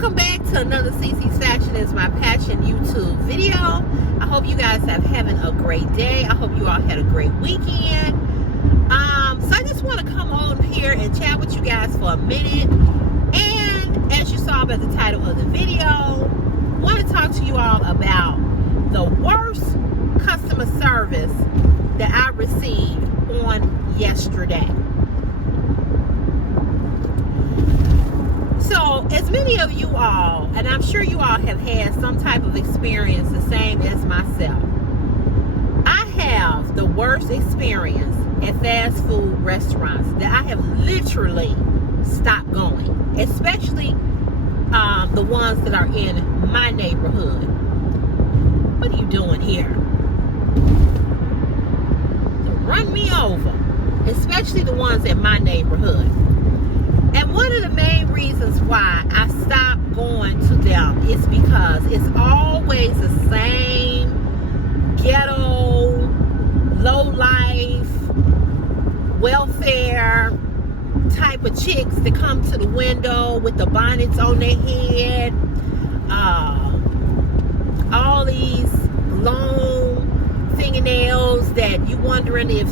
Welcome back to another CC's Fashion is My Passion YouTube video. I hope you guys have having a great day. I hope you all had a great weekend. So I just want to come on here and chat with you guys for a minute. And as you saw by the title of the video, I want to talk to you all about the worst customer service that I received on yesterday. So, as many of you all, and I'm sure you all have had some type of experience the same as myself, I have the worst experience at fast food restaurants that I have literally stopped going, especially the ones that are in my neighborhood. What are you doing here? Run me over, especially the ones in my neighborhood. And one of the main reasons why I stopped going to them is because it's always the same ghetto, low-life, welfare type of chicks that come to the window with the bonnets on their head, all these long fingernails that you wondering if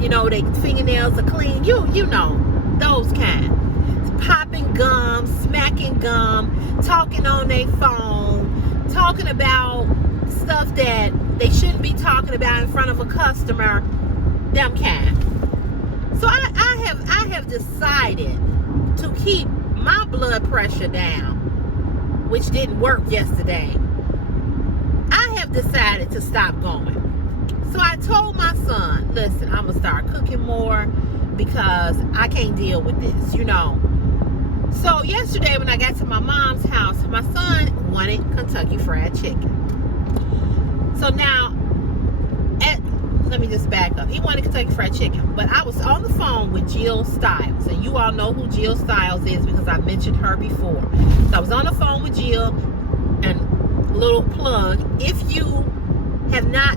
you know, their fingernails are clean. You know, those kind. Popping gum, smacking gum, talking on their phone, talking about stuff that they shouldn't be talking about in front of a customer. Them kind. So I have decided to keep my blood pressure down, which didn't work yesterday. I have decided to stop going. So I told my son, listen, I'm going to start cooking more because I can't deal with this, you know. So yesterday when I got to my mom's house, my son wanted Kentucky Fried Chicken. So now, let me just back up. He wanted Kentucky Fried Chicken, but I was on the phone with Jill Stiles. And you all know who Jill Stiles is because I mentioned her before. So I was on the phone with Jill, and little plug, if you have not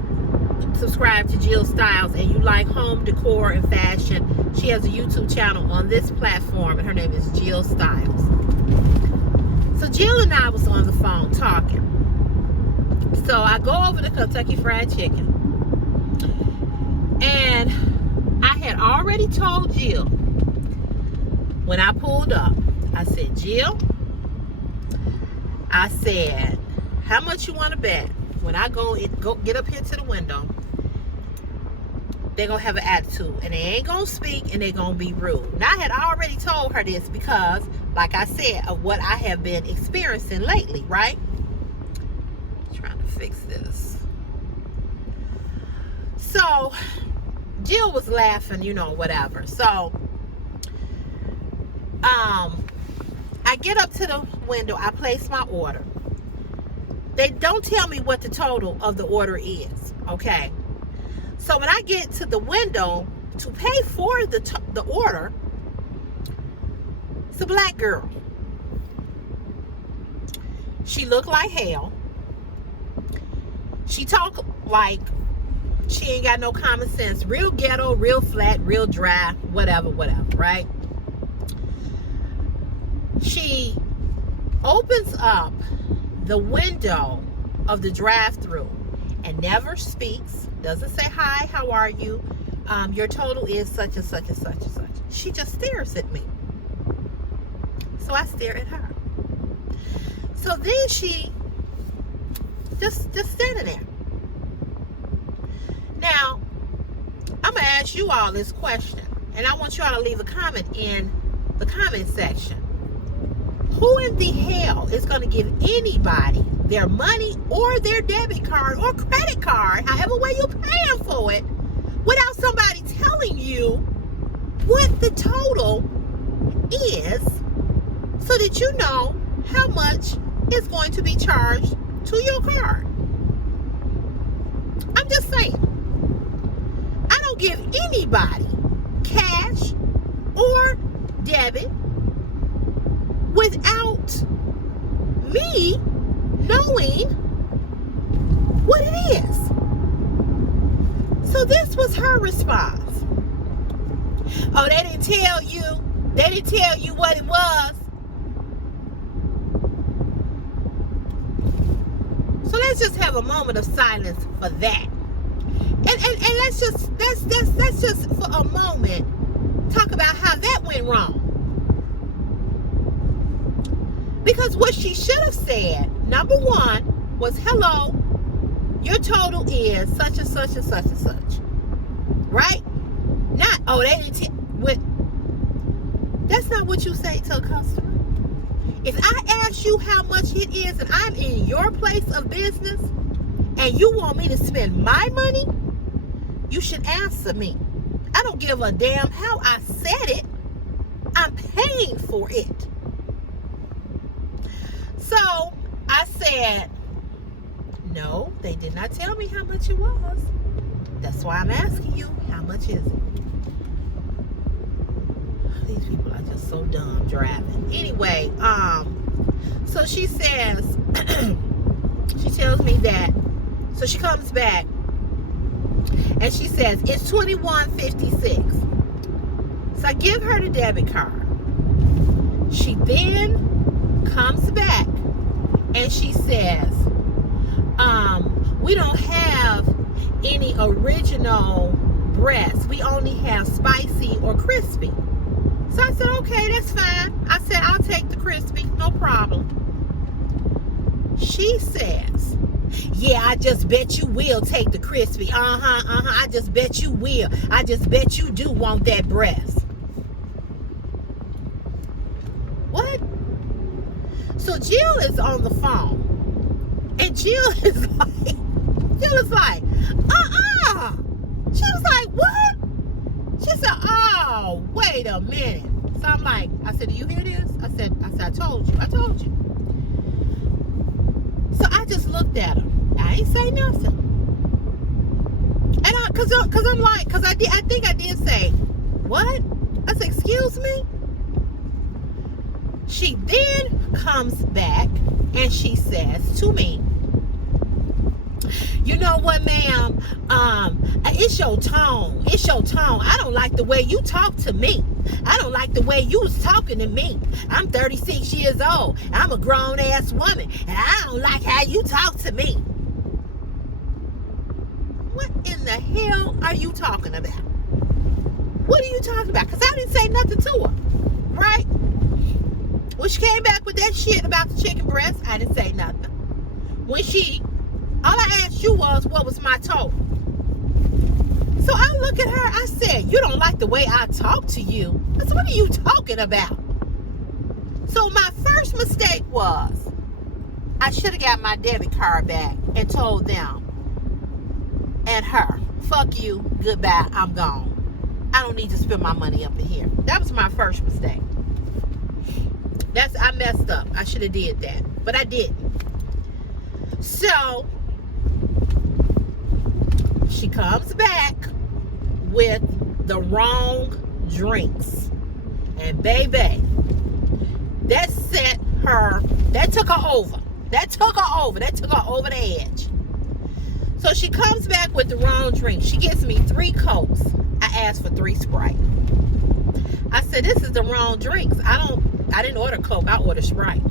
subscribe to Jill Stiles and you like home decor and fashion, she has a YouTube channel on this platform and her name is Jill Stiles. So Jill and I was on the phone talking. So I go over to Kentucky Fried Chicken and I had already told Jill when I pulled up, I said, Jill, I said, how much you want to bet when I go get up here to the window, they're going to have an attitude. And they ain't going to speak and they're going to be rude. Now, I had already told her this because, like I said, of what I have been experiencing lately, right? Trying to fix this. So, Jill was laughing, you know, whatever. So, I get up to the window. I place my order. They don't tell me what the total of the order is, okay? So when I get to the window to pay for the order, it's a black girl. She looked like hell. She talked like she ain't got no common sense. Real ghetto, real flat, real dry, whatever, right? She opens up the window of the drive-thru and never speaks, doesn't say hi, how are you, your total is such and such and such and such. She just stares at me. So I stare at her. So then she just standing there. Now, I'm gonna ask you all this question, and I want you all to leave a comment in the comment section. Who in the hell is going to give anybody their money or their debit card or credit card, however way you're paying for it, without somebody telling you what the total is so that you know how much is going to be charged to your card? I'm just saying. I don't give anybody cash or debit without me knowing what it is. So this was her response. Oh, they didn't tell you what it was. let's just have a moment of silence for that. And let's just for a moment talk about how that went wrong. Because what she should have said, number one, was, hello, your total is such and such and such and such. Right? Not, oh, they didn't that's not what you say to a customer. If I ask you how much it is and I'm in your place of business and you want me to spend my money, you should answer me. I don't give a damn how I said it. I'm paying for it. So I said, no, they did not tell me how much it was. That's why I'm asking you, how much is it? These people are just so dumb driving. Anyway, so she says, she tells me that, so she comes back and she says, it's $21.56. So I give her the debit card. She then comes back and she says, we don't have any original breasts. We only have spicy or crispy. So I said, okay, that's fine. I said, I'll take the crispy, no problem. She says, yeah, I just bet you will take the crispy. I just bet you will. I just bet you do want that breast. What? So Jill is on the phone. And Jill is like, She was like, what? She said, oh, wait a minute. So I'm like, I said, do you hear this? I said, I told you. So I just looked at her. I ain't say nothing. And cause I think I did say, what? I said, excuse me? She then comes back and she says to me, you know what, ma'am? It's your tone. I don't like the way you talk to me. I don't like the way you was talking to me. I'm 36 years old. I'm a grown-ass woman, and I don't like how you talk to me. What in the hell are you talking about? What are you talking about? Because I didn't say nothing to her, right? When she came back with that shit about the chicken breast, I didn't say nothing. All I asked you was, what was my total? So I look at her, I said, you don't like the way I talk to you. I said, what are you talking about? So my first mistake was, I should have got my debit card back and told them and her, fuck you, goodbye, I'm gone. I don't need to spend my money up in here. That was my first mistake. I messed up. I should have did that, but I didn't. So she comes back with the wrong drinks. And baby, that took her over. That took her over the edge. So she comes back with the wrong drink. She gives me 3 Cokes. I asked for 3 Sprite. I said, this is the wrong drinks. I didn't order Coke, I ordered Sprite.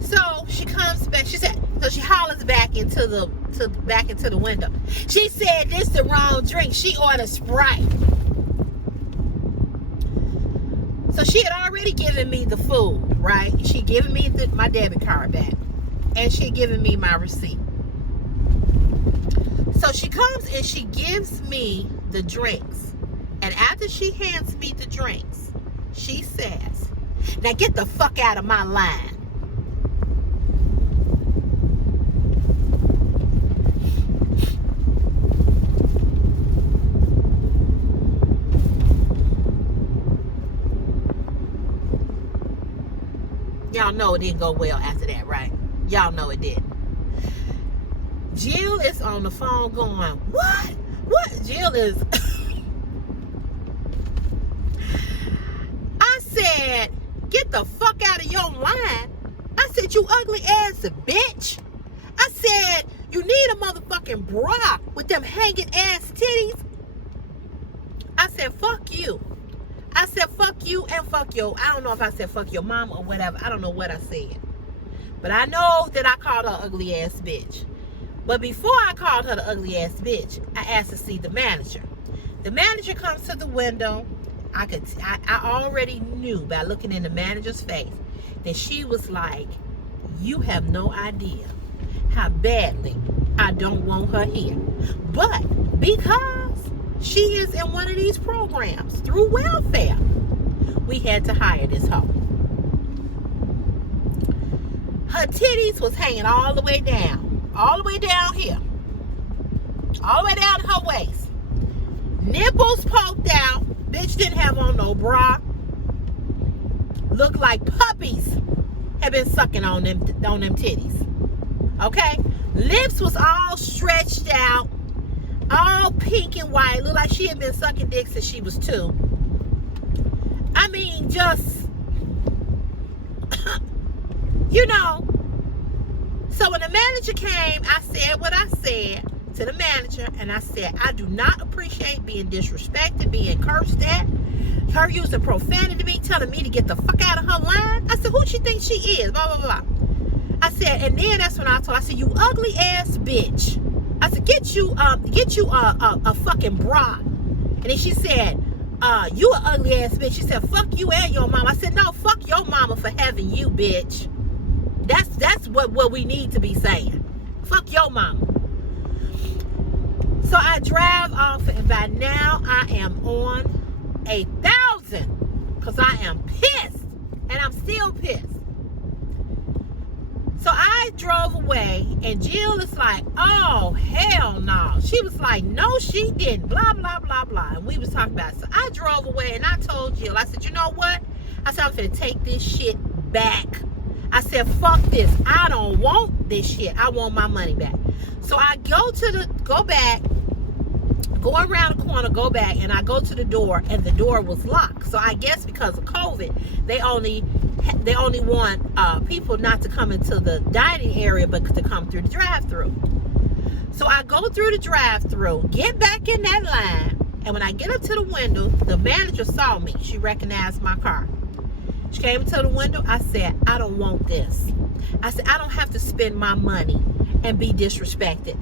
So she comes back, so she hollers back into the window. She said, this the wrong drink. She ordered Sprite. So she had already given me the food, right? She given me my debit card back. And she given me my receipt. So she comes and she gives me the drinks. And after she hands me the drinks, she says, now get the fuck out of my line. Y'all know it didn't go well after that, right? Y'all know it didn't. Jill is on the phone going, what? Jill is... I said, get the fuck out of your line. I said, you ugly ass bitch. I said, you need a motherfucking bra with them hanging ass titties. I said, fuck you. I said, fuck you and fuck your, I don't know if I said fuck your mom or whatever. I don't know what I said. But I know that I called her ugly ass bitch. But before I called her the ugly ass bitch, I asked to see the manager. The manager comes to the window. I already knew by looking in the manager's face that she was like, you have no idea how badly I don't want her here. But because she is in one of these programs through welfare, we had to hire this hoe. Her titties was hanging all the way down here, all the way down to her waist. Nipples poked out. Bitch didn't have on no bra. Looked like puppies had been sucking on them titties. Okay? Lips was all stretched out, all pink and white. Looked like she had been sucking dick since she was 2. I mean, just, you know. So when the manager came, I said what I said to the manager, and I said, I do not appreciate being disrespected, being cursed at, her using profanity to me, telling me to get the fuck out of her line. I said, who she think she is? Blah, blah, blah. I said, and then that's when I said, you ugly ass bitch. I said, get you a fucking bra. And then she said, you an ugly ass bitch. She said, fuck you and your mama. I said, no, fuck your mama for having you, bitch. That's what we need to be saying. Fuck your mama. So I drive off, and by now I am on 1,000 because I am pissed, and I'm still pissed. So I drove away, and Jill is like, oh, hell no. She was like, no, she didn't, blah, blah, blah, blah. And we was talking about it. So I drove away, and I told Jill, I said, you know what? I said, I'm finna take this shit back. I said, fuck this. I don't want this shit. I want my money back. So I go back, go around the corner, go back, and I go to the door, and the door was locked. So I guess because of COVID, they only want people not to come into the dining area, but to come through the drive-thru. So I go through the drive-thru, get back in that line, and when I get up to the window, the manager saw me. She recognized my car. She came to the window. I said, I don't want this. I said, I don't have to spend my money and be disrespected.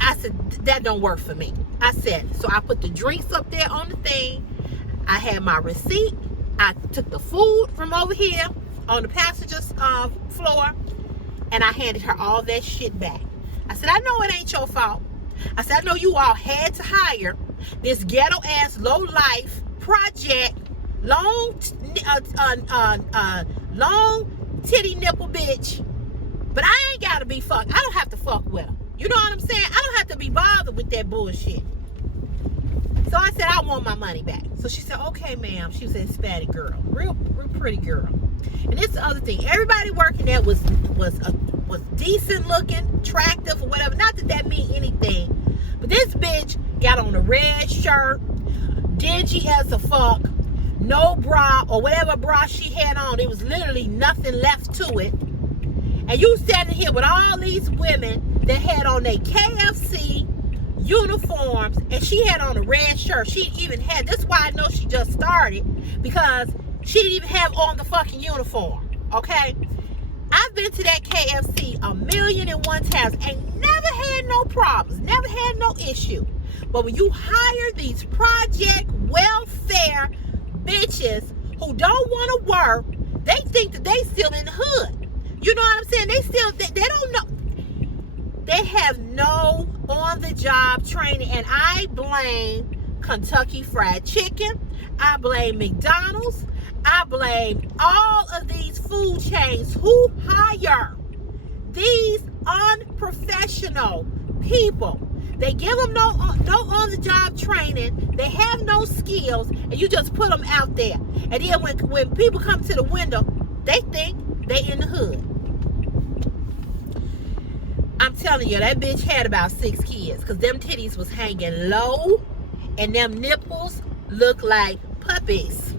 I said, that don't work for me. I said, so I put the drinks up there on the thing. I had my receipt. I took the food from over here on the passenger's floor, and I handed her all that shit back. I said, I know it ain't your fault. I said, I know you all had to hire this ghetto-ass, low-life project, long titty nipple bitch, but I ain't gotta be fucked. I don't have to fuck with her. You know what I'm saying? I don't have to be bothered with that bullshit. So I said, I want my money back. So she said, okay, ma'am. She was a Hispanic girl, real pretty girl. And this is the other thing. Everybody working there was decent looking, attractive, or whatever. Not that mean anything. But this bitch got on a red shirt, dingy as a fuck, no bra, or whatever bra she had on. There was literally nothing left to it. And you standing here with all these women that had on their KFC uniforms, and she had on a red shirt. She even had, that's why I know she just started, because she didn't even have on the fucking uniform. Okay? I've been to that KFC 1,000,001 times and never had no problems, never had no issue. But when you hire these project welfare bitches who don't want to work, they think that they still in the hood. You know what I'm saying? They don't know. They have no on-the-job training, and I blame Kentucky Fried Chicken. I blame McDonald's. I blame all of these food chains who hire these unprofessional people. They give them no on-the-job training. They have no skills, and you just put them out there. And then when people come to the window, they think they in the hood. I'm telling you, that bitch had about 6 kids, because them titties was hanging low, and them nipples looked like puppies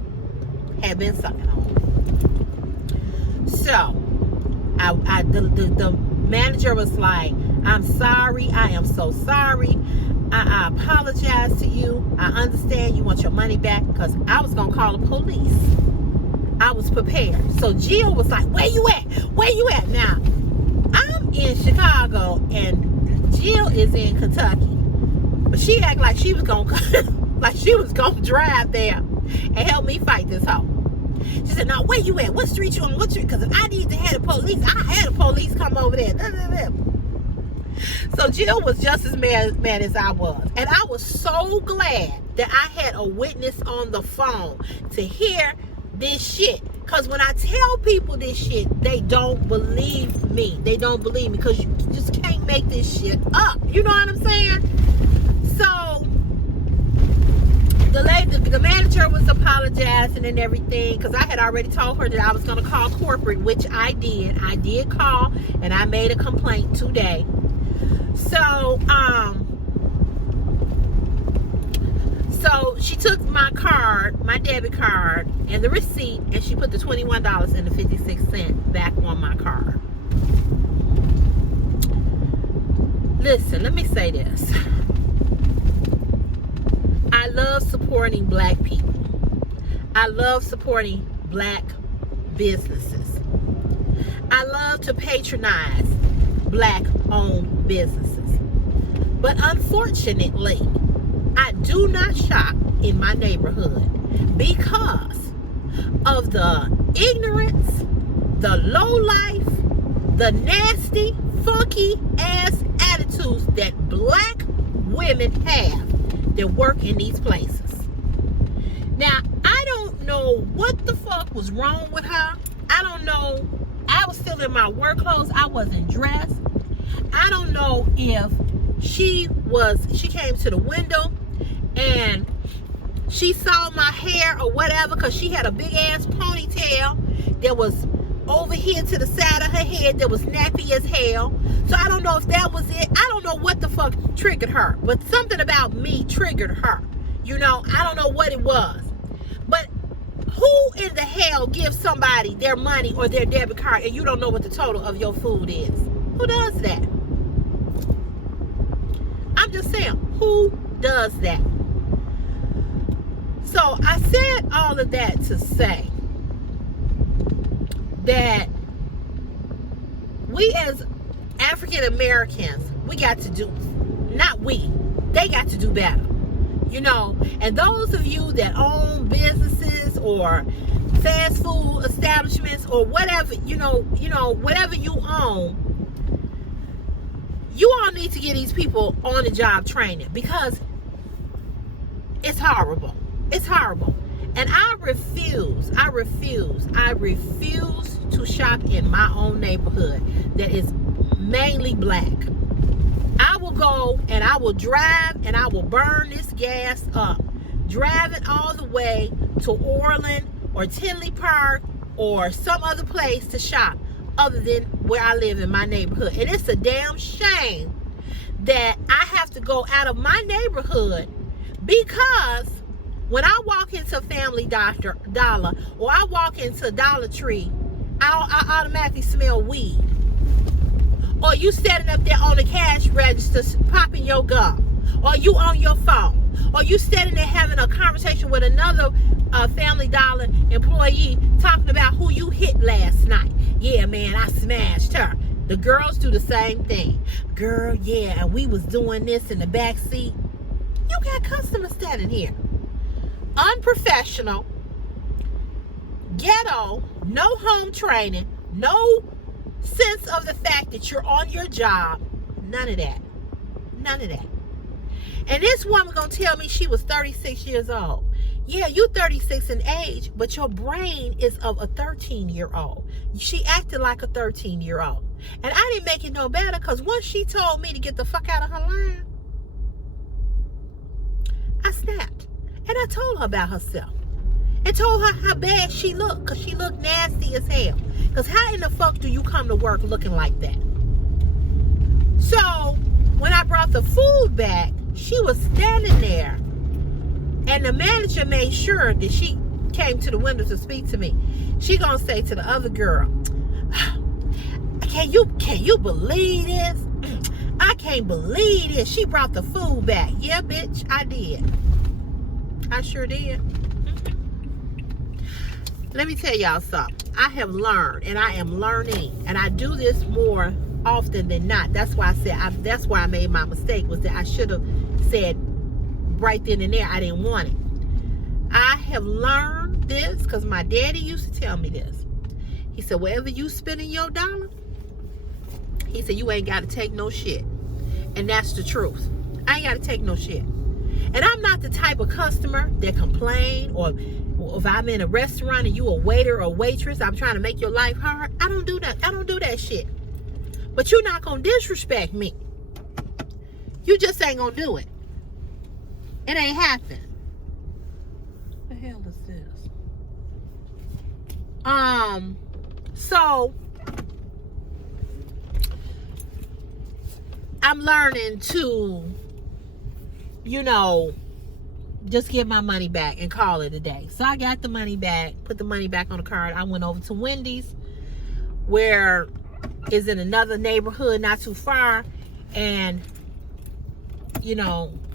had been sucking on. So, the manager was like, I'm sorry, I am so sorry. I apologize to you. I understand you want your money back, because I was going to call the police. I was prepared. So Jill was like, where you at? Where you at? Now, I'm in Chicago and Jill is in Kentucky. But she acted like she was gonna drive there and help me fight this hoe. She said, no, where you at? What street you on? What street? Because if I need to have the police, I had the police come over there. So Jill was just as mad as I was. And I was so glad that I had a witness on the phone to hear this shit. Because when I tell people this shit, they don't believe me. They don't believe me because you just can't make this shit up. You know what I'm saying? So the manager was apologizing and everything because I had already told her that I was going to call corporate, which I did. I did call and I made a complaint today. So she took my card, my debit card, and the receipt, and she put the $21.56 back on my card. Listen, let me say this. I love supporting black people. I love supporting black businesses. I love to patronize black-owned businesses. But unfortunately, I do not shop in my neighborhood because of the ignorance, the low life, the nasty, funky ass attitudes that black women have that work in these places. Now, I don't know what the fuck was wrong with her. I don't know. I was still in my work clothes. I wasn't dressed. I don't know if she came to the window and she saw my hair or whatever, because she had a big ass ponytail that was over here to the side of her head that was nappy as hell. So I don't know if that was it. I don't know what the fuck triggered her, but something about me triggered her. You know, I don't know what it was. But who in the hell gives somebody their money or their debit card and you don't know what the total of your food is? Who does that? I'm just saying, who does that? So I said all of that to say that we as African Americans, we got to do, not we, they got to do better. You know, and those of you that own businesses or fast food establishments or whatever, you know, whatever you own, you all need to get these people on the job training because it's horrible. It's horrible. And I refuse to shop in my own neighborhood that is mainly black. I will go and I will drive and I will burn this gas up. Driving all the way to Orland or Tinley Park or some other place to shop other than where I live in my neighborhood. And it's a damn shame that I have to go out of my neighborhood because when I walk into Family Dollar or I walk into Dollar Tree, I automatically smell weed. Or you standing up there on the cash register popping your gum. Or you on your phone. Or you standing there having a conversation with another Family Dollar employee talking about who you hit last night. Yeah, man, I smashed her. The girls do the same thing. Girl, yeah, and we was doing this in the back seat. You got customers standing here. Unprofessional, ghetto, no home training, no sense of the fact that you're on your job. None of that. None of that. And this woman gonna tell me she was 36 years old. Yeah, you 36 in age, but your brain is of a 13-year-old. She acted like a 13-year-old. And I didn't make it no better because once she told me to get the fuck out of her line, I snapped. And I told her about herself. And told her how bad she looked, because she looked nasty as hell. Because how in the fuck do you come to work looking like that? So, when I brought the food back, she was standing there. And the manager made sure that she came to the window to speak to me. She gonna say to the other girl, can you believe this? I can't believe this. She brought the food back. Yeah, bitch, I did. I sure did. let me tell y'all something. I have learned, and I am learning, and I do this more often than not. That's why I said, that's why I made my mistake, was that I should have said right then and there I didn't want it. I have learned this because my daddy used to tell me this. He said, wherever you spending your dollar, he said, you ain't got to take no shit. And that's the truth. I ain't got to take no shit. And I'm not the type of customer that complain, or if I'm in a restaurant and you a waiter or waitress, I'm trying to make your life hard. I don't do that. I don't do that shit. But you're not going to disrespect me. You just ain't going to do it. It ain't happening. What the hell is this? So I'm learning to, just get my money back and call it a day. So I got the money back, put the money back on the card. I went over to Wendy's, where is in another neighborhood not too far, and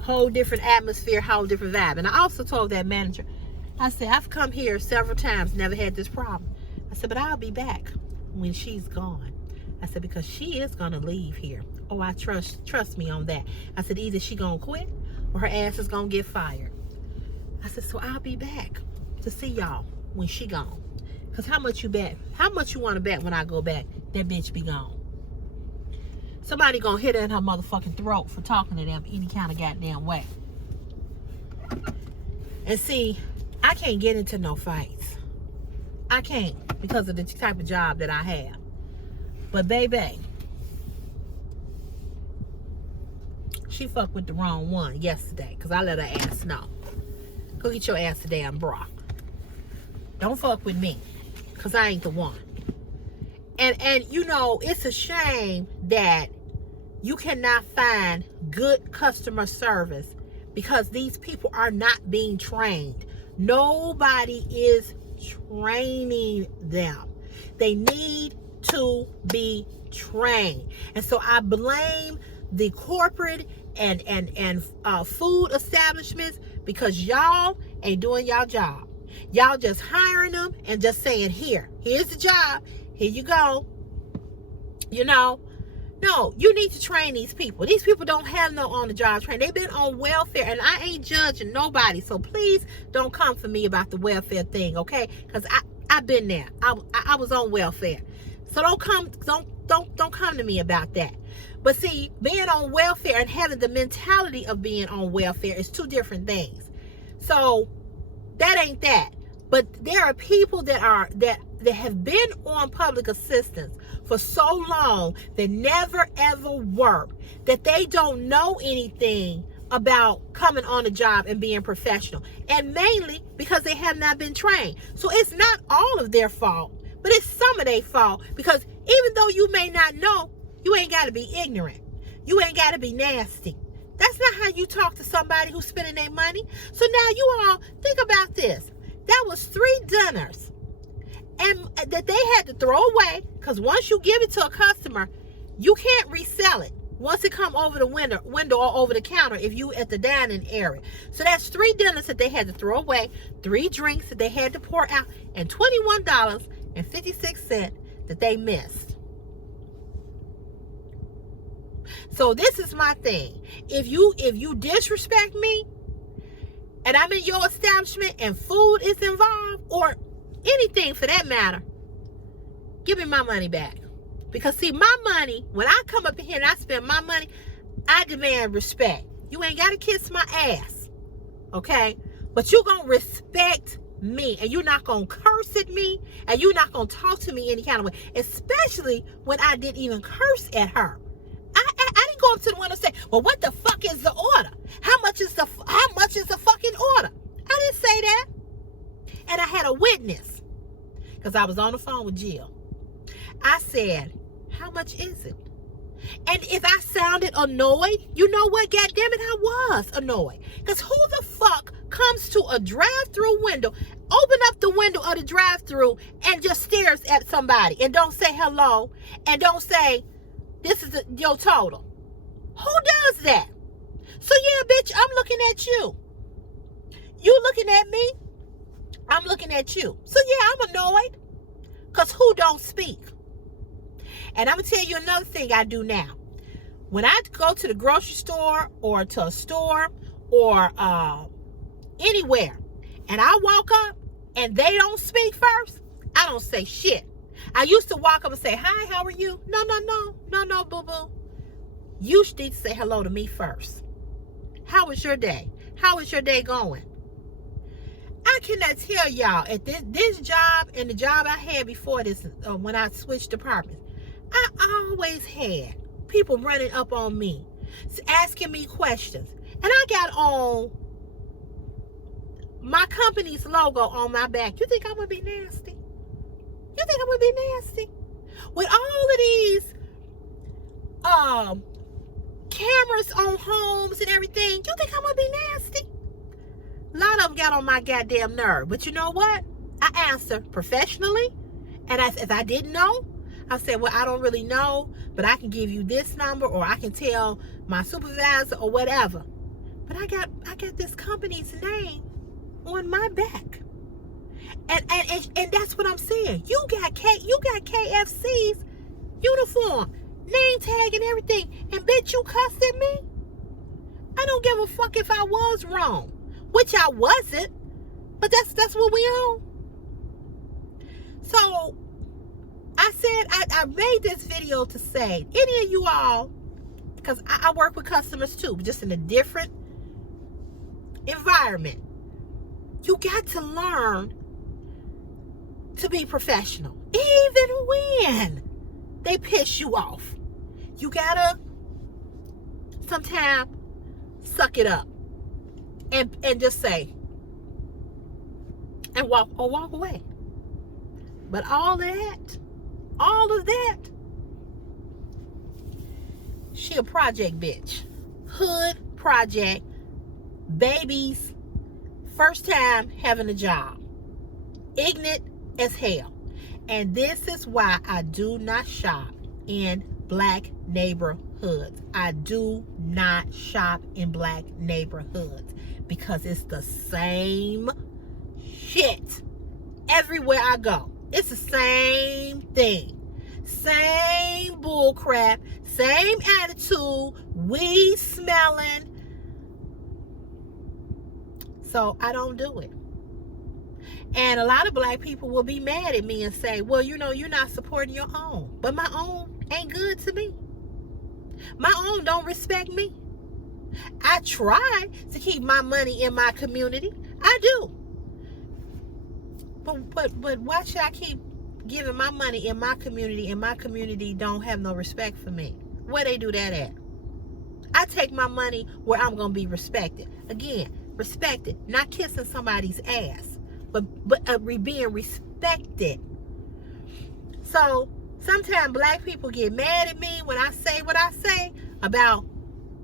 whole different atmosphere, whole different vibe. And I also told that manager, I said, I've come here several times, never had this problem. I said, but I'll be back when she's gone. I said, because she is gonna leave here. Oh, I trust me on that. I said, either she gonna quit or her ass is gonna get fired. I said, so I'll be back to see y'all when she gone. Because how much you bet? How much you want to bet when I go back, that bitch be gone? Somebody gonna hit her in her motherfucking throat for talking to them any kind of goddamn way. And see, I can't get into no fights. I can't, because of the type of job that I have. But baby, she fucked with the wrong one yesterday, because I let her ass know. Go get your ass a damn bra. Don't fuck with me, because I ain't the one. And it's a shame that you cannot find good customer service because these people are not being trained. Nobody is training them. They need to be trained. And so I blame the corporate and food establishments, because y'all ain't doing y'all job. Y'all just hiring them and just saying, here's the job, here you go. No, you need to train these people. These people don't have no on-the-job training. They've been on welfare, and I ain't judging nobody. So please don't come for me about the welfare thing, okay? Because I've been there. I was on welfare. So don't come to me about that. But see, being on welfare and having the mentality of being on welfare is two different things. So that ain't that. But there are people that have been on public assistance for so long that never ever work, that they don't know anything about coming on the job and being professional. And mainly because they have not been trained. So it's not all of their fault, but it's some of their fault, because even though you may not know, you ain't got to be ignorant. You ain't got to be nasty. That's not how you talk to somebody who's spending their money. So now you all think about this. That was 3 dinners, and that they had to throw away, because once you give it to a customer, you can't resell it once it come over the window or over the counter if you at the dining area. So that's 3 dinners that they had to throw away, 3 drinks that they had to pour out, and $21.56 that they missed. So this is my thing. If you disrespect me, and I'm in your establishment and food is involved, or anything for that matter, give me my money back. Because see, my money, when I come up in here and I spend my money, I demand respect. You ain't got to kiss my ass, okay? But you're going to respect me, and you're not going to curse at me, and you're not going to talk to me any kind of way, especially when I didn't even curse at her. I didn't go up to the window and say, well, what the fuck is the order? How much is the fucking order? I didn't say that. And I had a witness, because I was on the phone with Jill. I said, how much is it? And if I sounded annoyed, you know what? God damn it, I was annoyed. Because who the fuck comes to a drive-thru window, open up the window of the drive-thru, and just stares at somebody and don't say hello and don't say, this is your total? Who does that? So yeah, bitch, I'm looking at you. You looking at me? I'm I'm looking at you. So yeah, I'm annoyed. Because who don't speak? And I'm going to tell you another thing I do now. When I go to the grocery store or to a store or anywhere, and I walk up and they don't speak first, I don't say shit. I used to walk up and say, hi, how are you? No, boo-boo. You need to say hello to me first. How was your day? How is your day going? I cannot tell y'all, at this job and the job I had before this, when I switched departments, I always had people running up on me, asking me questions. And I got on my company's logo on my back. You think I'm going to be nasty? You think I'm going to be nasty? With all of these cameras on homes and everything, you think I'm going to be nasty? A lot of them got on my goddamn nerve. But you know what? I answered professionally. And if I didn't know, I said, well, I don't really know, but I can give you this number, or I can tell my supervisor or whatever. But I got this company's name on my back. And that's what I'm saying. You got KFC's uniform, name tag and everything, and bitch, you cussed at me? I don't give a fuck if I was wrong. Which I wasn't, but that's what we on. So I said I made this video to say, any of you all, because I work with customers too, just in a different environment, you got to learn to be professional, even when they piss you off. You gotta sometimes suck it up. And just say, and walk away. But all of that, she a project bitch. Hood project, babies, first time having a job. Ignorant as hell. And this is why I do not shop in black neighborhoods. I do not shop in black neighborhoods. Because it's the same shit everywhere I go. It's the same thing. Same bull crap. Same attitude. Weed smelling. So I don't do it. And a lot of black people will be mad at me and say, well, you know, you're not supporting your own. But my own ain't good to me. My own don't respect me. I try to keep my money in my community. I do. But why should I keep giving my money in my community and my community don't have no respect for me? Where they do that at? I take my money where I'm going to be respected. Again, respected. Not kissing somebody's ass. But being respected. So sometimes black people get mad at me when I say what I say about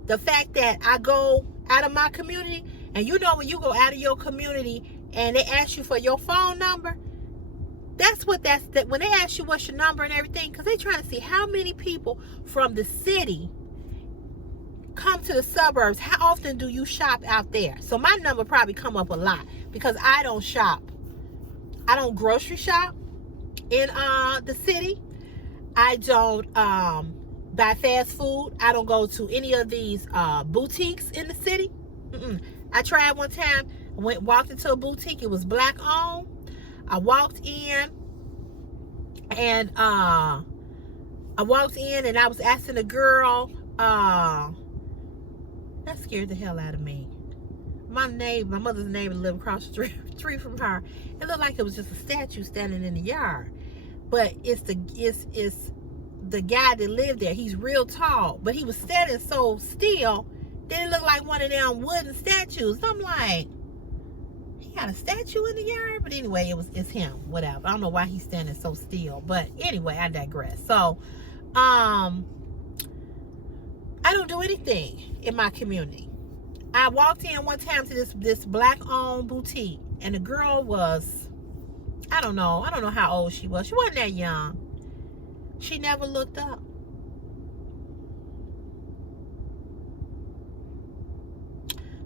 the fact that I go out of my community. And you know, when you go out of your community and they ask you for your phone number, when they ask you what's your number and everything, because they trying to see how many people from the city come to the suburbs. How often do you shop out there? So my number probably come up a lot because I don't shop. I don't grocery shop in the city. I don't buy fast food. I don't go to any of these boutiques in the city. I tried one time. Walked into a boutique. It was black owned. I walked in and I was asking the girl. That scared the hell out of me. My mother's neighbor lived across the street from her. It looked like it was just a statue standing in the yard. But it's the guy that lived there. He's real tall, but he was standing so still that it looked like one of them wooden statues. I'm like, he got a statue in the yard? But anyway, it's him. Whatever. I don't know why he's standing so still. But anyway, I digress. So, I don't do anything in my community. I walked in one time to this black-owned boutique, and the girl was, I don't know how old she was. She wasn't that young. She never looked up.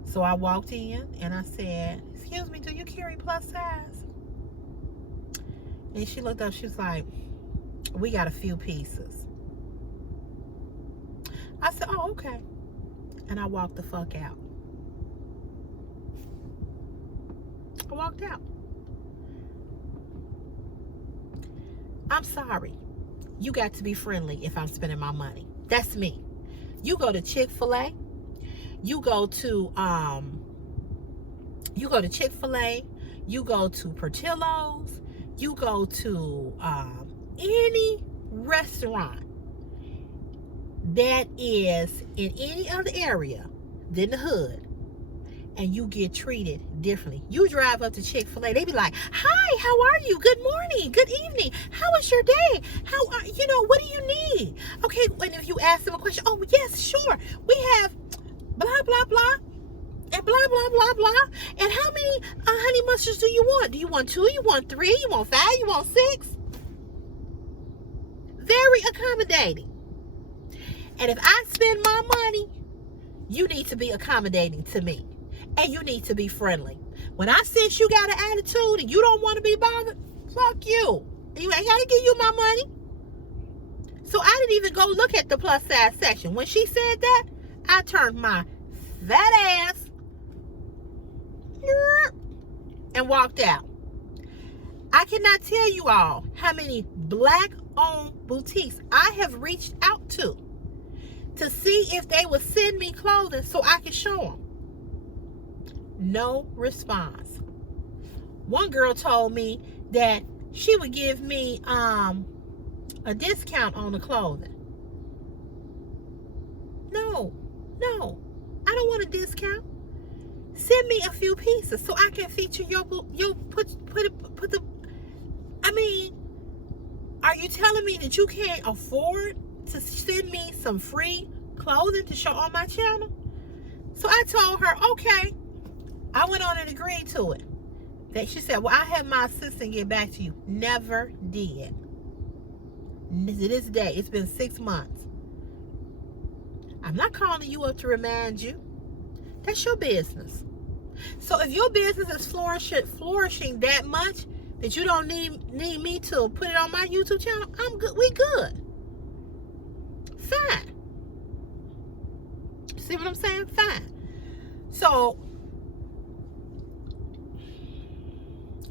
So I walked in and I said, excuse me, do you carry plus size? And she looked up, she was like, we got a few pieces. I said, oh, okay. And I walked the fuck out. I walked out. I'm sorry. You got to be friendly if I'm spending my money. That's me. You go to Chick-fil-A. You go to Chick-fil-A. You go to Portillo's. You go to any restaurant that is in any other area than the hood, and you get treated differently. You drive up to Chick-fil-A, they be like, hi, how are you? Good morning, good evening. How was your day? What do you need? Okay, and if you ask them a question, oh, yes, sure. We have blah, blah, blah, and blah, blah, blah, blah. And how many honey mustards do you want? Do you want 2? You want 3? You want 5? You want 6? Very accommodating. And if I spend my money, you need to be accommodating to me. And you need to be friendly. When I sense you got an attitude and you don't want to be bothered, fuck you. You ain't got to give you my money. So I didn't even go look at the plus size section. When she said that, I turned my fat ass and walked out. I cannot tell you all how many black-owned boutiques I have reached out to see if they would send me clothing so I can show them. No response. One girl told me that she would give me a discount on the clothing. No, I don't want a discount. Send me a few pieces so I can feature your put the. I mean, are you telling me that you can't afford to send me some free clothing to show on my channel? So I told her, okay. I went on and agreed to it. That she said, well, I have my assistant get back to you. Never did. To this day, it's been 6 months. I'm not calling you up to remind you. That's your business. So if your business is flourishing that much that you don't need me to put it on my YouTube channel, I'm good. We good. Fine. See what I'm saying? Fine. So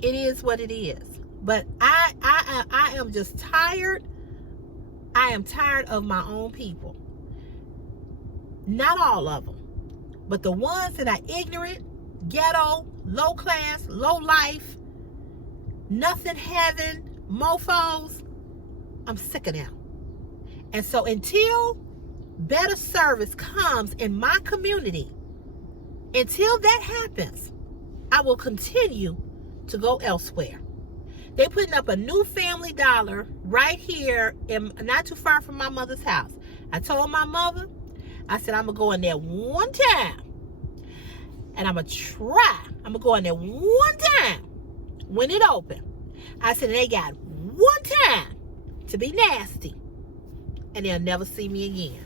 it is what it is. But I am just tired. I am tired of my own people. Not all of them. But the ones that are ignorant, ghetto, low class, low life, nothing having, mofos, I'm sick of them. And so until better service comes in my community, until that happens, I will continue to go elsewhere. They're putting up a new Family Dollar right here, not too far from my mother's house. I told my mother, I said, I'm going to go in there one time. And I'm going to try. I'm going to go in there one time when it open. I said, they got one time to be nasty. And they'll never see me again.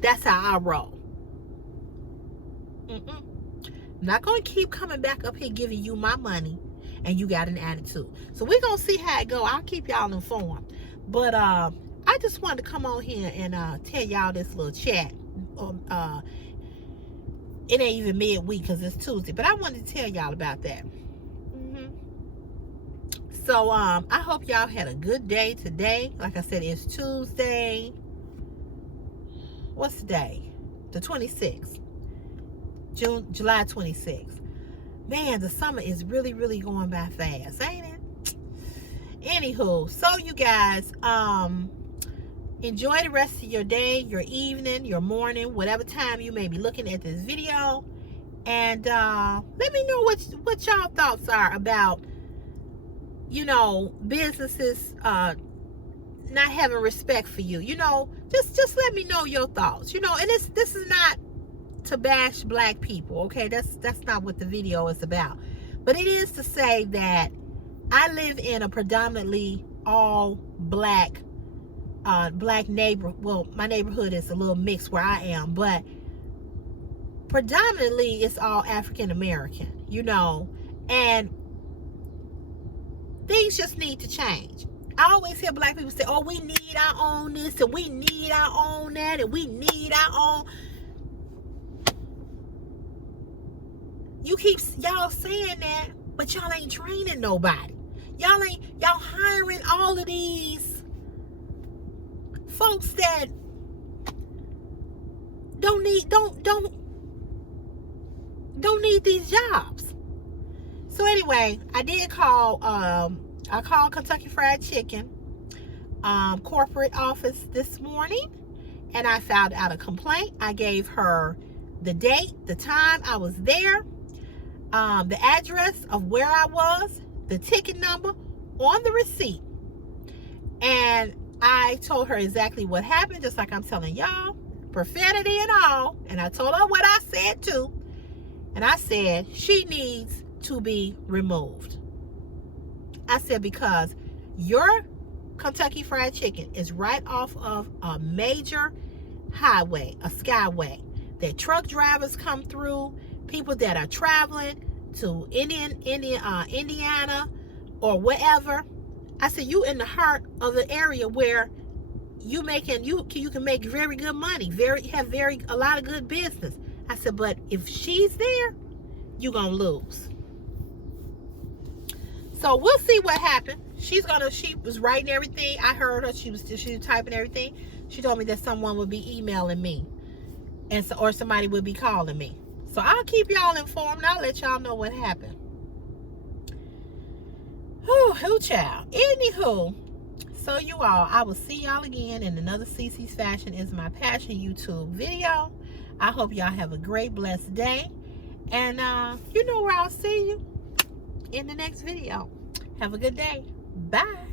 That's how I roll. I'm not going to keep coming back up here giving you my money and you got an attitude. So we're going to see how it go. I'll keep y'all informed. But I just wanted to come on here and tell y'all this little chat. It ain't even midweek because it's Tuesday. But I wanted to tell y'all about that. So I hope y'all had a good day today. Like I said, it's Tuesday. What's the day? The 26th. July 26th. Man, the summer is really, really going by fast, ain't it? Anywho, so you guys, enjoy the rest of your day, your evening, your morning, whatever time you may be looking at this video. And let me know what y'all thoughts are about, businesses not having respect for you. Just let me know your thoughts. And this is not to bash black people, okay? That's not what the video is about. But it is to say that I live in a predominantly all black neighbor. Well, my neighborhood is a little mixed where I am, but predominantly it's all African American, and things just need to change. I always hear black people say, oh, we need our own this, and we need our own that, and we need our own. You keep y'all saying that, but y'all ain't training nobody. Y'all hiring all of these folks that don't need these jobs. So anyway, I did call I called Kentucky Fried Chicken corporate office this morning, and I filed out a complaint. I gave her the date, the time I was there, the address of where I was, the ticket number on the receipt, and I told her exactly what happened, just like I'm telling y'all, profanity and all. And I told her what I said too, and I said she needs to be removed. I said, because your Kentucky Fried Chicken is right off of a major highway, a skyway, that truck drivers come through, people that are traveling to Indiana or wherever. I said, you in the heart of the area where you can make very good money, a lot of good business. I said, but if she's there, you're gonna lose. So we'll see what happened. She was writing everything. I heard her. She was typing everything. She told me that someone would be emailing me, or somebody would be calling me. So I'll keep y'all informed. I'll let y'all know what happened. Whew, child. Anywho, so you all, I will see y'all again in another CC's Fashion is My Passion YouTube video. I hope y'all have a great, blessed day. And you know where I'll see you in the next video. Have a good day. Bye.